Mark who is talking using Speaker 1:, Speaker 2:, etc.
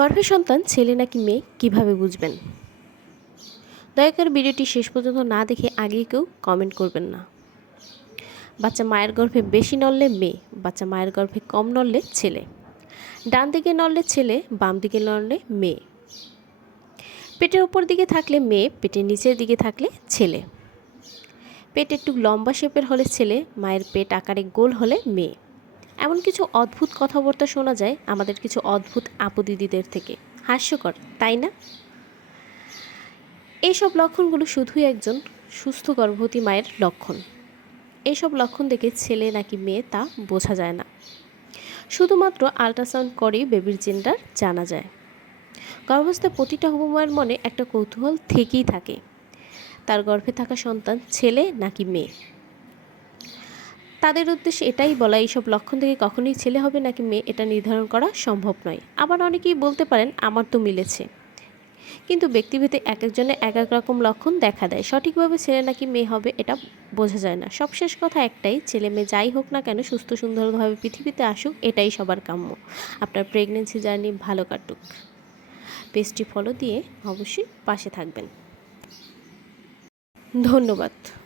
Speaker 1: গর্ভের সন্তান, ছেলে নাকি মেয়ে, কীভাবে বুঝবেন? দয়া করে ভিডিওটি শেষ পর্যন্ত না দেখে আগে কেউ কমেন্ট করবেন না। বাচ্চা মায়ের গর্ভে বেশি নড়লে মেয়ে, বাচ্চা মায়ের গর্ভে কম নড়লে ছেলে। ডান দিকে নড়লে ছেলে, বাম দিকে নড়লে মেয়ে। পেটের উপর দিকে থাকলে মেয়ে, পেটের নিচের দিকে থাকলে ছেলে। পেট একটু লম্বা শেপের হলে ছেলে, মায়ের পেট আকারে গোল হলে মেয়ে। এমন কিছু অদ্ভুত কথাবার্তা শোনা যায় আমাদের কিছু অদ্ভুত আপু দিদিদের থেকে। হাস্যকর, তাই না? এইসব লক্ষণগুলো শুধুই একজন সুস্থ গর্ভবতী মায়ের লক্ষণ। এইসব লক্ষণ দেখে ছেলে নাকি মেয়ে তা বোঝা যায় না। শুধুমাত্র আল্ট্রাসাউন্ড করেই বেবির জেন্ডার জানা যায়। গর্ভস্থায় প্রতিটা হুমায়ের মনে একটা কৌতূহল থেকেই থাকে। তার গর্ভে থাকা সন্তান ছেলে নাকি মেয়ে? তাদের উদ্দেশ্যে এটাই বলা, এইসব লক্ষণ থেকে কখনোই ছেলে হবে নাকি মেয়ে, এটা নির্ধারণ করা সম্ভব নয়। আবার অনেকেই বলতে পারেন, আমার তো মিলেছে। কিন্তু ব্যক্তিভেদে এক একজনের এক এক রকম লক্ষণ দেখা দেয়। সঠিকভাবে ছেলে নাকি মেয়ে হবে এটা বোঝা যায় না। সবশেষ কথা একটাই, ছেলে মেয়ে যাই হোক না কেন, সুস্থ সুন্দরভাবে পৃথিবীতে আসুক, এটাই সবার কাম্য। আপনার প্রেগনেন্সি জার্নি ভালো কাটুক। পেজটি ফলো দিয়ে অবশ্যই পাশে থাকবেন। ধন্যবাদ।